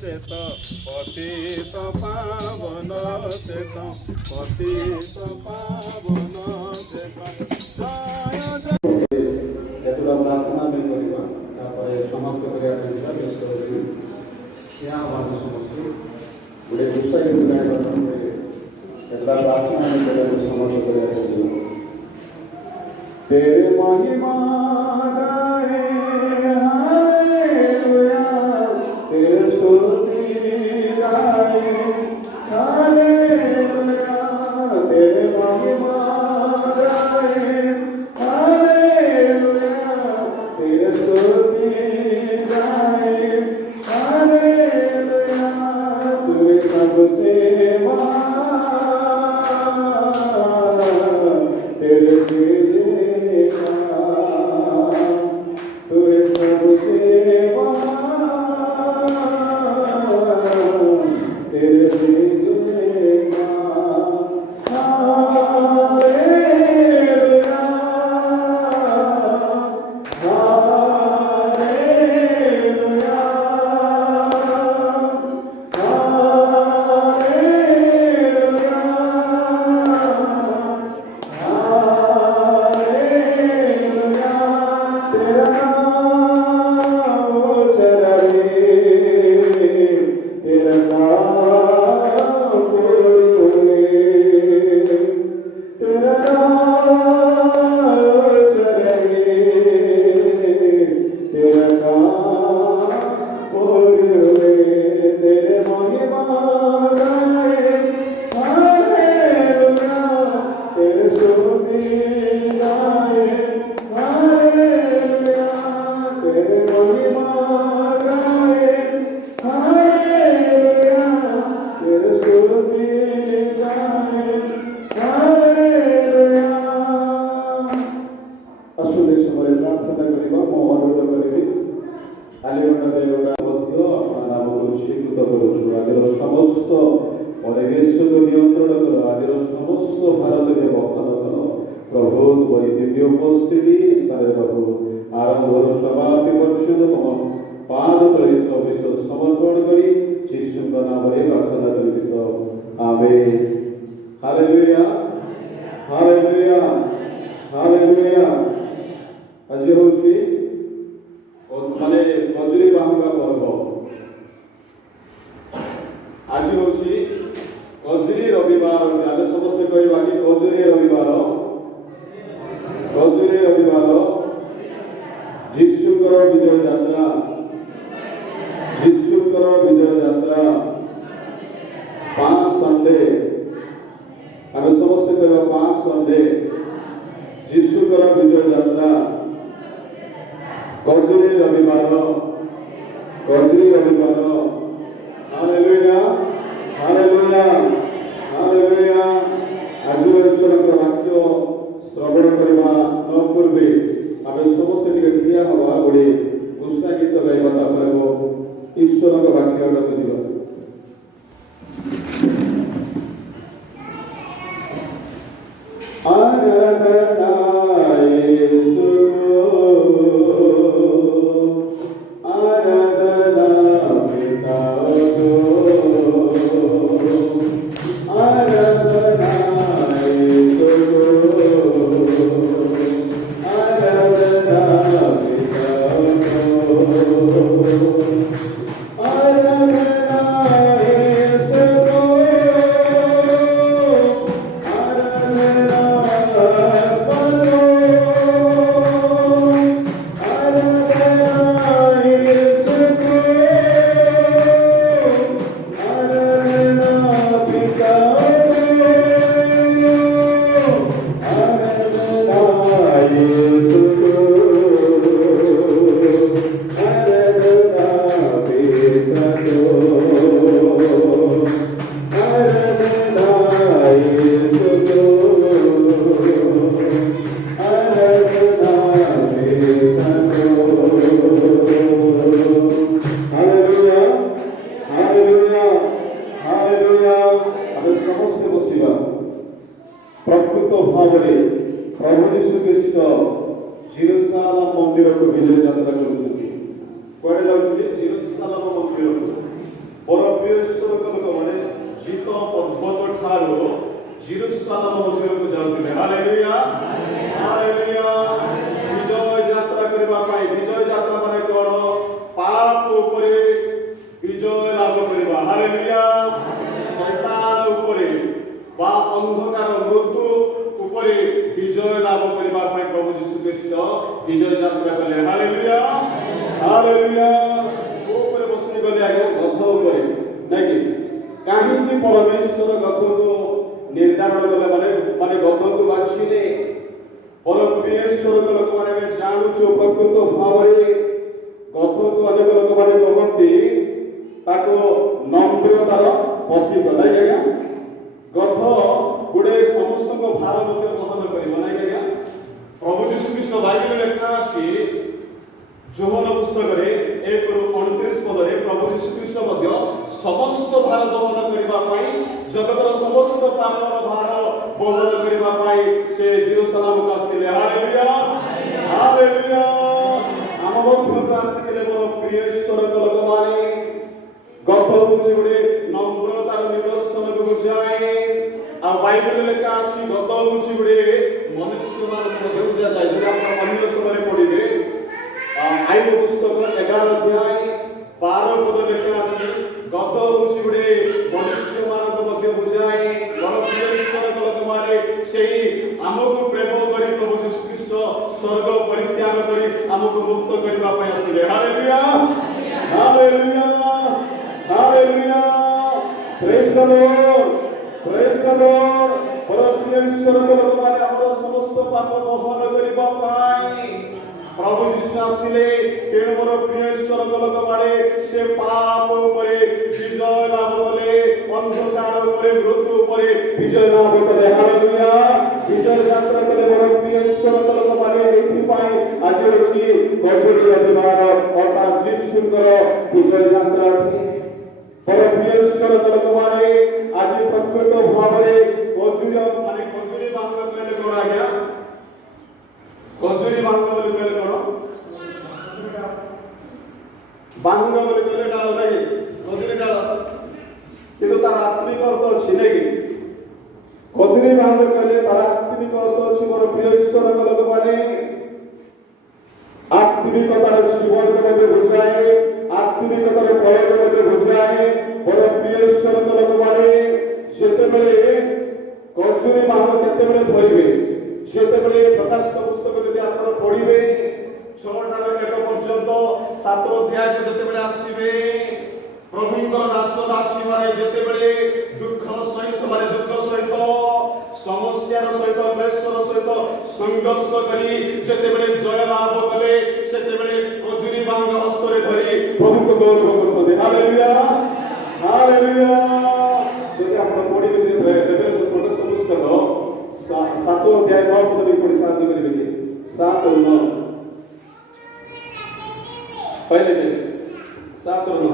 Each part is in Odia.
চেত পতিত পাবন চেত পতিত পাবন চেত এতটা প্রার্থনা আমি করিবা তারপরে সমাপ্ত করিয়া ফেলিবা ব্যস্ত হইবি ইয়া মানুষ সমস্ত গোটে বিষয় গঠন করে এতটা প্রার্থনা আমি করিয়া সমাপ্ত করিয়া ফেলিবা तेरे महिमा गाए हालेलुया तेरे स्तुति गाए हालेलुया तेरे महिमा गाए हालेलुया तेरे स्तुति गाए हालेलुया तू सबसे महान तेरे समस्त परिवेश नियंत्रण कर आज समस्त भारत में बखन कर प्रभु दिव्य उपस्थिति प्रभु आरंभ समाप्ति पर्यंत तुम पाद तले सविश समर्पण कर यीशु नाम प्रार्थना करित आमेन हालेलुया हालेलुया हालेलुया आज होची माने खजुरी बाहुगा पर्व आज होची खजुरी रविवार आगे समस्त कहवा कि खजुरी रविवार जीशुकर विजय यात्रा जीशुकर विजय यात्रा 5 संडे आगे समस्त कहवा 5 संडे जीशुकर विजय यात्रा खजुरी रविवार हालेलुया हालेलुया हालेलुया आज ईश्वर वाक्य श्रवण करवा न पूर्वे आम समस्त क्रिया हवा गोटे घोषणा गीत गाइबा ईश्वर वाक्य बुझा आराधना जेरुसालेम मध्यକୁ ଯାଉଥିଲେ। Hallelujah hallelujah. विजय यात्रा करबा पाई विजय यात्रा माने कोन पाप ऊपर विजय लाभ करबा। हालेलुया। शैतान ऊपर बा अंधकार मृत्यु ऊपर विजय लाभ करबा पाई प्रभु यीशु ख्रीष्ट विजय यात्रा कले। Hallelujah hallelujah. ऊपर बसनी गले आगे गध ऊपर नहीं कि कहीं परमेश्वर गध को निर्धारण कले माने गध को बाछिले परमेश्वर को लोक माने जानूचो प्रकृत भाव रे गध को अनेक लोक माने कहंती ताको नम्रतार प्रतीक नहीं आज्ञा। गध गुडे समस्त को भार मध्य वहन करिव नहीं आज्ञा। प्रभु यीशु ख्रीष्ट बाइबल लेखा अछि जोहन पुस्तक रे 1:29 पद रे प्रभु यीशु ख्रीष्ट मध्य समस्त भार वहन करिबा पाई जगतर समस्त पापर भार वहन करिबा पाई से जेरुसालेम को आसिले। Hallelujah hallelujah. आम मध्य आसिले मोर प्रिय ईश्वर लोक माने गध बुझी गुडे नम्रतार निदर्शन को बुझाए आ बाइबल लेखा अछि गध बुझी गुडे मनुष्य मान मध्य बुझा जाय। जे आपण अन्य समय पढिबे आईब पुस्तक 11 अध्याय 12 पद लेखा अछि गध बुझी गुडे मनुष्य मान मध्य बुझाए। मोर प्रिय ईश्वर लोक माने सेही हमको प्रेम करी प्रभु यीशु ख्रीष्ट स्वर्ग परित्याग करी हमको मुक्त करबा पय आसिले। Hallelujah hallelujah hallelujah. Praise the Lord praise the Lord. परम ईश्वर लोक माने हमर समस्त पाप मोहन करबा पाई प्रभु यीशु आसिले। तेणु मोर प्रिय ईश्वर लोक माने से पाप ऊपर विजय लाभ कले अंधकार ऊपर मृत्यु ऊपर विजय लाभ कले। हालेलुया। विजय यात्रा कले मोर प्रिय ईश्वर लोक माने एथि पाई आज अछि गजरी रविवार अर्थात यीशुଙ୍କର विजय यात्रा अछि। परम प्रिय ईश्वर लोक माने आज प्रकृत भावरे गजरी माने गजरी बांग कहले कोन आज्ञा गजरी बांग बोले कहले कोन बांग बोले कहले डाल नहीं गजरी डाल किंतु तार आत्मिक अर्थ अछि नहीं गजरी बांग कहले तार आत्मिक अर्थ अछि मोर प्रिय ईश्वर लोक माने आत्मिकतार जीवन को मध्य बुझाए आत्मिकतार प्रयोग मध्य बुझाए। मोर प्रिय ईश्वर लोक माने जेतेबेले गजरी बांग केतेबेले धरिबे जेतेबेले प्रकाश पुस्तक जदि आपण पढिबे 6 ठार 1 पर्यंत 7 अध्याय को जेतेबेले आसीबे प्रभुଙ୍କର दास दासी माने जेतेबेले दुख सहित माने दुख सहित समस्यार सहित क्लेशर सहित संघर्ष करी जेतेबेले जय लाभ कले सेतेबेले गजरी बांग हस्तरे धरी प्रभु को गौरव करते। Hallelujah hallelujah. जदि आपण पढिबे जे रेभेलेशन प्रकाश पुस्तक 7 अध्याय 9 पद भी पढ़ी साथ करिबे कि 7 और 9 पहले दिन 7 और 9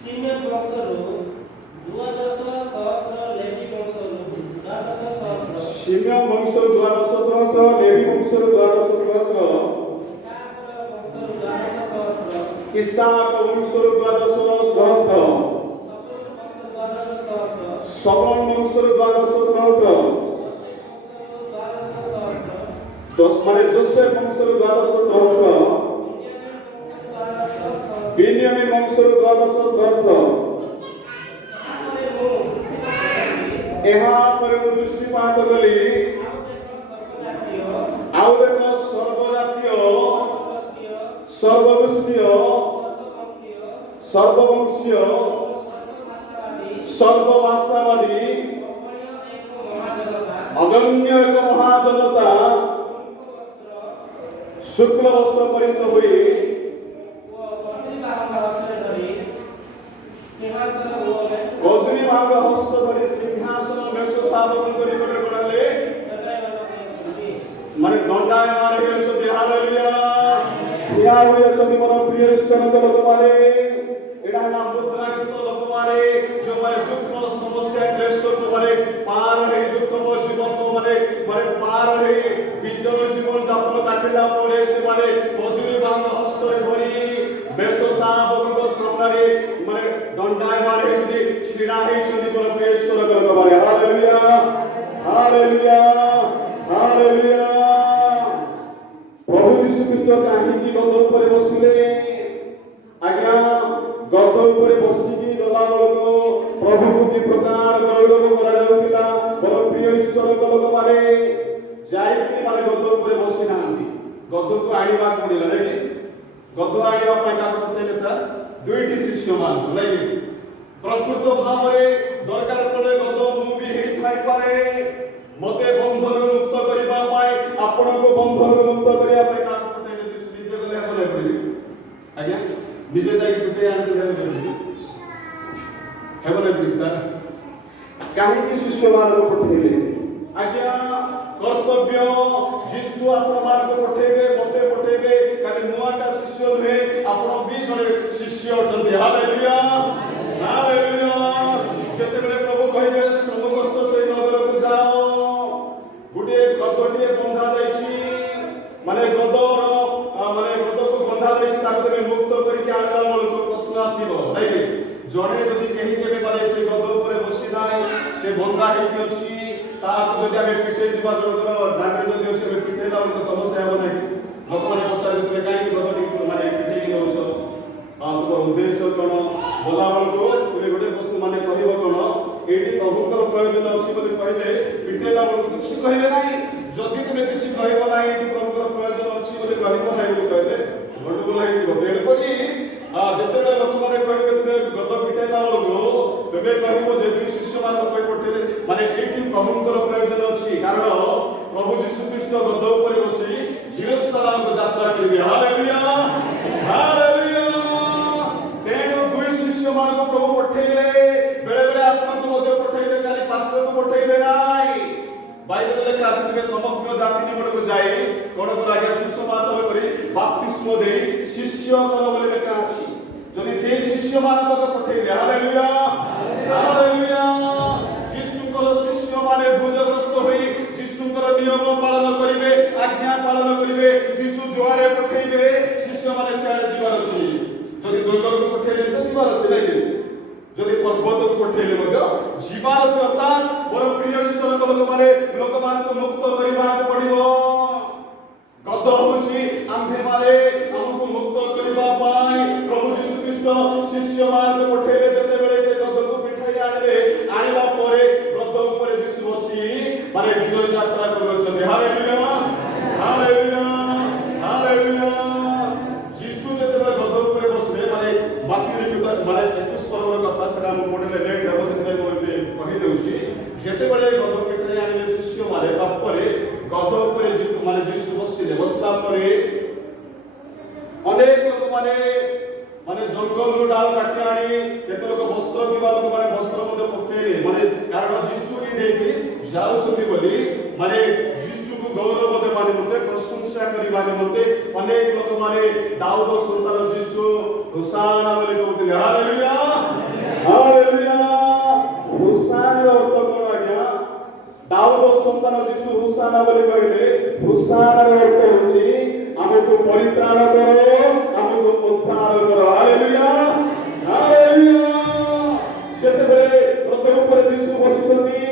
सिमेन वंशରୁ 12,000 लेवी वंशରୁ 12,000 शिमोन वंशରୁ 12,000 लेवी वंशରୁ 12,000 इसाक वंशରୁ 12,000 सबन वंशରୁ 12,000 10 माने जोसेफ वंशରୁ 12,000 बिन्यामीन वंशରୁ 12,000 ଏହା ପରେ ମୁଁ ଦୃଷ୍ଟିପାତ କଲି ଆଉ ଏକ ସର୍ବଜାତୀୟ ସର୍ବଗୋଷ୍ଠୀୟ ସର୍ବବଂଶୀୟ ସର୍ବଭାଷାବାଦୀ ଅଗଣ୍ୟ ଏକ ମହାଜନତା शुक्ल वस्त्र परिहित हुई गजरी भाग हस्त धरी सिंहासन मेष साधन करी कोने कोनाले माने दंडाय मारे गेलछथि। हालेलुया। या हुई अछथि मोर प्रिय ईश्वर लोक माने एडा हला मुद्राकृत लोक माने जो माने दुख समस्या क्लेश को माने पार हे दुख को जीवन को माने माने पार हे विजय जीवन जापन काटिला परे से माने गजरी भाग हस्त धरी मेष साधन को सामने माने दंडाय मारे छथि छिड़ा हे छथि मोर प्रिय ईश्वर लोक माने ମାନେ ହାଲେଲୁୟା ହାଲେଲୁୟା ହାଲେଲୁୟା। ପ୍ରଭୁ ଯୀଶୁ ଖ୍ରୀଷ୍ଟ କାହିଁକି ଗଦ ଉପରେ ବସିଲେ? ଆଜ୍ଞା ଗଦ ଉପରେ ବସିକି ଗଲା ବେଳକୁ ପ୍ରଭୁକୁ କି ପ୍ରକାର ଗୌରବ କରାଯାଉଥିଲା। ମୋର ପ୍ରିୟ ଈଶ୍ୱରଙ୍କ ଲୋକମାନେ ଯାଇକି ମାନେ ଗଦ ଉପରେ ବସି ନାହାନ୍ତି, ଗଦକୁ ଆଣିବାକୁ ପଡ଼ିଲା ନାଇଁ। ଗଦ ଆଣିବା ପାଇଁ କାହାକୁ ପଠେଇଲେ ସାର୍? ଦୁଇଟି ଶିଷ୍ୟମାନଙ୍କୁ ନାଇଁ। ପ୍ରକୃତ ଭାବରେ ଦରକାର ପଡ଼େ ଗଦ ମୁଁ ବି ହେଇଥାଇପାରେ, ମତେ ବନ୍ଧନରୁ ମୁକ୍ତ କରିବା ପାଇଁ, ଆପଣଙ୍କୁ ବନ୍ଧନରୁ ମୁକ୍ତ କରିବା ପାଇଁ କାହାକୁ ପଠେଇଲେ? ନିଜେ ଗଲେ ହେବ ନାହିଁ ପଡ଼ିବେ ଆଜ୍ଞା, ନିଜେ ଯାଇକି ପିଠେଇ ଆଣିଲେ ହେବ ନାହିଁ ପଡ଼ିବେ ସାର୍। କାହିଁକି ଶିଷ୍ୟମାନଙ୍କୁ ପଠେଇଲେ? ଆଜ୍ଞା କର୍ତ୍ତବ୍ୟ ଯୀଶୁ ଆପଣମାନଙ୍କୁ ପଠେଇବେ, ମତେ ପଠେଇବେ, ଖାଲି ମୁଁ ଆକା ଶିଷ୍ୟ ନୁହେଁ, ଆପଣ ବି ଜଣେ ଶିଷ୍ୟ ଅଟନ୍ତି। Hallelujah hallelujah. ଯେତେବେଳେ ପ୍ରଭୁ କହିବେ ସମଗ୍ର ସେଇ ନଗରକୁ ଯାଅ, ଗୋଟିଏ ଗଦଟିଏ ବନ୍ଧା ଯାଇଛି, ମାନେ ଗଦର ମାନେ ଗଦକୁ ବନ୍ଧା ଯାଇଛି, ତାକୁ ତେବେ ମୁକ୍ତ କରିକି ଆଣିଲା ବେଳକୁ ପ୍ରଶ୍ନ ଆସିବ ନାଇଁ। ଜଣେ ଯଦି କେହି କେବେ ମାନେ ସେ ଗଦ ଉପରେ ବସି ନାହିଁ, ସେ ବନ୍ଧା ହେଇକି ଅଛି, ତାହାକୁ ଯଦି ଆମେ ପିଟେଇ ଯିବା ଜଣଙ୍କର ଡାଙ୍ଗରେ ଯଦି ଅଛି ଆମେ ପିଟେଇଲା ବେଳକୁ ସମସ୍ୟା ହେବ ନାହିଁ। ଲୋକମାନେ ପଚାରିବେ ତୁମେ କାହିଁକି ଗଦଟିକୁ ମାନେ ପିଟେଇକି ନେଉଛ, ତୁମର ଉଦ୍ଦେଶ୍ୟ କ'ଣ? ଗଲା ବେଳକୁ ତୁମେ ଗୋଟେ ପଶୁ ମାନେ କହିବ କ'ଣ ଏଇଠି ପ୍ରଭୁଙ୍କର ପ୍ରୟୋଜନ ଅଛି ବୋଲି କହିଲେ ପିଟେଇଲା ବେଳକୁ କିଛି କହିବେ ନାହିଁ। ଯଦି ତୁମେ କିଛି କହିବ ନାହିଁ ଏଇଠି ପ୍ରଭୁଙ୍କର ପ୍ରୟୋଜନ ଅଛି ବୋଲି କହିବ ନାହିଁ ବୋଲି କହିଲେ ଗଣ୍ଡଗୋଳ ହେଇଯିବ। ତେଣୁକରି ଯେତେବେଳେ ଲୋକମାନେ କହିବେ ତୁମେ ଗଦ ପିଟେଇଲା ବେଳକୁ ତୁମେ କହିବ ଯେ ଦୁଇ ଶିଷ୍ୟମାନଙ୍କୁ କହି ପଠେଇଲେ ମାନେ ଏଇଠି ପ୍ରଭୁଙ୍କର ପ୍ରୟୋଜନ ଅଛି, କାରଣ ପ୍ରଭୁ ଯୀଶୁ ଖ୍ରୀଷ୍ଟ ଗଦ ଉପରେ ବସି ଜେରୁସାଲେମକୁ ଯାତ୍ରା କରିବେ। Hallelujah hallelujah. ତେଣୁ ଦୁଇ ଶିଷ୍ୟମାନଙ୍କୁ ପ୍ରଭୁ ପଠେଇଲେ, ବେଳେ ବେଳେ ଆପଣଙ୍କୁ ମଧ୍ୟ ପଠେଇଲେ, ଖାଲି ପାଷ୍ଟରକୁ ପଠେଇଲେ ନାହିଁ। ବାଇବେଲ ଲେଖା ଅଛି ତୁମେ ସମଗ୍ର ଜାତି ନିକଟକୁ ଯାଇ କଣ କର ଆଜ୍ଞା ସୁସମାଚାର କରି ବାପ୍ତିସ୍ମ ଦେଇ ଶିଷ୍ୟ କର ବୋଲି ଲେଖା ଅଛି। ଯଦି ସେଇ ଶିଷ୍ୟମାନଙ୍କୁ ପଠେଇଲେ ହାଲେଲୁୟା ହାଲେଲୁୟା। ଯୀଶୁଙ୍କର ଶିଷ୍ୟମାନେ ଭୁଜଗ୍ରସ୍ତ ହୋଇ ଯୀଶୁଙ୍କର ନିୟମ ପାଳନ କରିବେ, ଆଜ୍ଞା ପାଳନ କରିବେ। ଯୀଶୁ ଯୁଆଡ଼େ ପଠେଇବେ ଶିଷ୍ୟମାନେ ସିଆଡ଼େ ଯିବାର ଅଛି। ଯଦି ଦୁର୍ଗକୁ ପଠେଇଲେ ଯିବାର ଅଛି ନାଇଁ, ଯଦି ପର୍ବତକୁ ପଠେଇଲେ ମଧ୍ୟ ଯିବାର ଅଛି। ଅର୍ଥାତ୍ ମୋର ପ୍ରିୟ ଈଶ୍ୱରଙ୍କ ଲୋକମାନେ ଲୋକମାନଙ୍କୁ ମୁକ୍ତ କରିବାକୁ ପଡ଼ିବ। ଗଦ ହେଉଛି ଆମ୍ଭେମାନେ ଆମକୁ ମୁକ୍ତ କରିବା ପାଇଁ ପ୍ରଭୁ ଯୀଶୁ ଖ୍ରୀଷ୍ଟ ଶିଷ୍ୟମାନଙ୍କୁ ପଠେଇଲେ। ଯେତେବେଳେ ସେ ଗଦକୁ ପିଠାଇ ଆଣିଲେ, ଆଣିଲା ପରେ ଗଦ ଉପରେ ଯୀଶୁ ବସି ମାନେ ବିଜୟ ଯାତ୍ରା କରୁଅଛନ୍ତି। Hallelujah hallelujah hallelujah. ଯୀଶୁ ଯେତେବେଳେ ଗଦ ଉପରେ ବସିଲେ ମାନେ ମାତୃ ଲିଖିତ ମାନେ 21 ପର୍ବର କଥା, ସେଟା ମୁଁ ପଢ଼ିଲେ ଲେଟ୍ ହେବ, ସେଥିପାଇଁ ମୁଁ ଏବେ କହିଦେଉଛି। ଯେତେବେଳେ ଗଦ ପିଠାଇ ଆଣିଲେ ଶିଷ୍ୟମାନେ, ତାପରେ ଗଦ ଉପରେ ମାନେ ଯୀଶୁ ବସିଲେ, ବସିଲା ପରେ ଅନେକ ଲୋକମାନେ ମାନେ ଜଙ୍ଗଲରୁ ଡାଳ କାଟି ଆଣି କେତେ ଲୋକ ବସ୍ତ୍ର ଥିବା ଲୋକମାନେ ବସ୍ତ୍ର ମଧ୍ୟ ପକେଇଲେ, ମାନେ କାରଣ ଯୀଶୁକି ଦେଇକି ଯାଉଛନ୍ତି ବୋଲି ମାନେ ଯୀଶୁକୁ ଗୌରବ ଦେବା ନିମନ୍ତେ, ପ୍ରଶଂସା କରିବା ନିମନ୍ତେ ଅନେକ ଲୋକମାନେ ଦାଉଦ ସନ୍ତାନ ଯୀଶୁ ହୋଶାନା ବୋଲି କହୁଥିଲେ। Hallelujah hallelujah. ହୋଶାନାର ଅର୍ଥ କ'ଣ ଆଜ୍ଞା? ଦାଉଦ ସନ୍ତାନ ଯୀଶୁ ହୋଶାନା ବୋଲି କହିଲେ ହୋଶାନାର ଅର୍ଥ ହେଉଛି ଆମକୁ ପରିତ୍ରାଣ କର, ଆମକୁ ଉଦ୍ଧାର କର। Hallelujah hallelujah. ଯେତେବେଳେ ରଥ ଉପରେ ଯୀଶୁ ବସିଛନ୍ତି,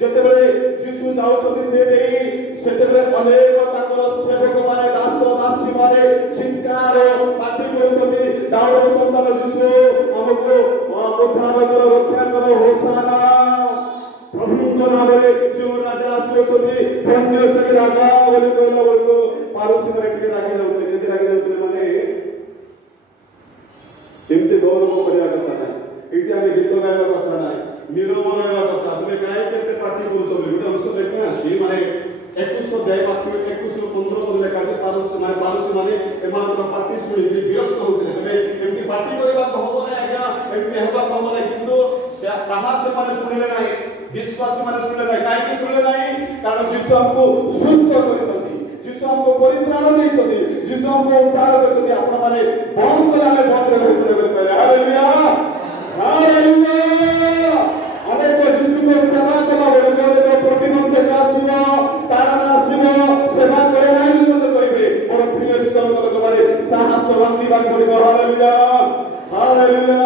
ଯେତେବେଳେ ଯୀଶୁ ଯାଉଛନ୍ତି ସେ ଦେଇ, ସେତେବେଳେ ଅନେକ ତାଙ୍କର ସେବକମାନେ ଦାସ ଦାସୀମାନେ ଚିତ୍କାର ପାଟି କରୁଛନ୍ତି, ଦାଉଦ ସନ୍ତାନ ଯୀଶୁ ଆମକୁ ଉଦ୍ଧାର କର, ରକ୍ଷା କର, ହୋଶାନା। ପ୍ରଭୁଙ୍କ ନାମରେ ଯେଉଁ ରାଜା ଆସୁଅଛନ୍ତି ଧନ୍ୟ ସେ ରାଜା ବୋଲି କହିଲା ବେଳକୁ ପାରୁସିମାନେ ଟିକେ ରାଗି ଯାଉଥିଲେ। ଯଦି ରାଗି ଯାଉଥିଲେ ମାନେ ଏମିତି ଗୌରବ କରିବା କଥା ନାହିଁ, ଏଇଠି ଆମେ ଗୀତ ଗାଇବା କଥା ନାହିଁ, ନିରବ ରହିବା କଥା। ତୁମେ କାହିଁକି ଏତେ ପାର୍ଟି କରୁଛ ବୋଲି ଗୋଟେ ଅଂଶ ଲେଖା ଅଛି, ମାନେ 21 ଅଧ୍ୟାୟ ମାତ୍ର 21-15 ପଦ ଲେଖା ଅଛି। ପାରୁସିମାନେ ଏମାନଙ୍କର ପାର୍ଟି ଶୁଣିକି ବିରକ୍ତ ହଉଥିଲେ। ତେବେ ଏମିତି ପାର୍ଟି କରିବାକୁ ହବ ନାହିଁ ଆଜ୍ଞା, ଏମିତି ହେବାକୁ ହବ ନାହିଁ, କିନ୍ତୁ ତାହା ସେମାନେ ଶୁଣିଲେ ନାହିଁ, ବିଶ୍ୱାସୀମାନେ ଶୁଣିଲେ ନାହିଁ। କାହିଁକି ଶୁଣିଲେ ନାହିଁ? କାରଣ ଯୀଶୁ ଆମକୁ ସୁସ୍ଥ କରିଛନ୍ତି, ଯୀଶୁ ଆମକୁ ପରିତ୍ରାଣ ଦେଇଛନ୍ତି, ଯୀଶୁ ଆମକୁ ଉଦ୍ଧାର କରିଛନ୍ତି। ଆପଣମାନେ ବନ୍ଦ କଲେ ଆମେ ବନ୍ଦରେ ରହିଥିଲେ ବୋଲି କହିଲେ। Hallelujah hallelujah. ଅନେକ ଯୀଶୁଙ୍କ ସେବା କଲା ବେଳକୁ ଅନେକ ପ୍ରତିବନ୍ଧକ ଆସିବ, ତାଡ଼ନା ଆସିବ, ସେବା କରେ ନାହିଁ ବୋଲି ମୋତେ କହିବେ। ମୋର ପ୍ରିୟ ଈଶ୍ୱରଙ୍କ ଲୋକମାନେ ସାହସ ବାନ୍ଧିବାକୁ ପଡ଼ିବ। Hallelujah hallelujah.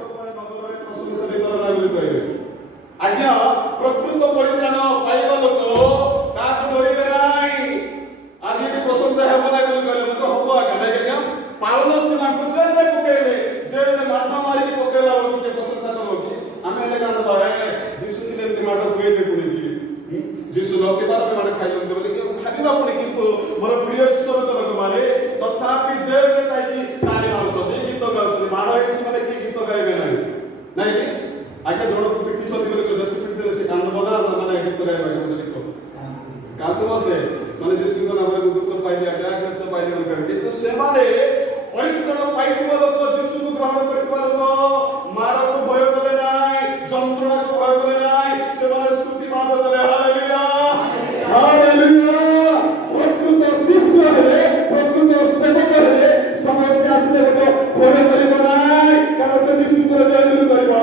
ଲୋକମାନେ ନଗରରେ ପ୍ରଶଂସା କର ନାହିଁ ବୋଲି କହିବେ। ଆଜ୍ଞା ପ୍ରକୃତ ପରିତ୍ରାଣ ପାଇବା ଲୋକ କାହାକୁ ଡରିବେ ନାହିଁ। ଆଜି ଏଠି ପ୍ରଶଂସା ହେବ ନାହିଁ ବୋଲି କହିଲେ ମଧ୍ୟ ହବ ଆଜ୍ଞା, ନାଇଁ ଆଜ୍ଞା? ପାଉଲ ସେମାନଙ୍କୁ ଜେଲରେ ପକେଇଲେ, ଜେଲରେ ମାଡ଼ ମାରିକି ପକେଇଲା ବେଳକୁ ଟିକେ ପ୍ରଶଂସା କରିବ କି? ଆମେ ହେଲେ କାନ୍ଦ ଯୀଶୁ ଥିଲେ ଏମିତି ମାଡ଼ ହୁଏନି ପୁଣିକି ଯୀଶୁ ଲକ୍ଷ୍ୟବାର ମାଡ଼ ଖାଇଛନ୍ତି ବୋଲି କି ଭାବିବା ପୁଣି। କିନ୍ତୁ ମୋର ପ୍ରିୟ ଈଶ୍ୱରଙ୍କ ଲୋକମାନେ ତଥାପି ଜେଲରେ ଥାଇକି ତାଳି ମାରୁଛନ୍ତି, ଗୀତ ଗାଉଛନ୍ତି। ମାଡ଼ ହେଇଛି ସେମାନେ କିଏ ଗୀତ ଗାଇବେ ନାହିଁ, ନାଇଁ କି? ଆଜ୍ଞା ଜଣକୁ ପିଟିଛନ୍ତି ବୋଲି ବେଶୀ ପିଟିଦେଲେ ସେ କାନ୍ଦ ବନା ମାନେ ଗୀତ ଗାଇବା ଦେଖ କାନ୍ଦ ବସେ ମାନେ ଯୀଶୁଙ୍କ ନାମରେ ଦୁଃଖ ପାଇଲେ ଆଜ୍ଞା କ୍ଲେଶ ପାଇଲେ ବୋଲି କହିବେ। କିନ୍ତୁ ସେମାନେ ପରିତ୍ରାଣ ପାଇଥିବା ଲୋକ, ଯୀଶୁକୁ ଗ୍ରହଣ କରିଥିବା ଲୋକ ମାଡ଼କୁ ଭୟ କଲେ ନାହିଁ, ଯନ୍ତ୍ରଣାକୁ ଭୟ କଲେ ନାହିଁ। ସେମାନେ ସ୍ତୁତିବାଦ କଲେ ହାଲେଲୁୟା ହାଲେଲୁୟା। ପ୍ରକୃତ ଶିଷ୍ୟ ହେଲେ, ପ୍ରକୃତ ସେବକ ହେଲେ ସମସ୍ୟା ଆସିଲେ ଭୟ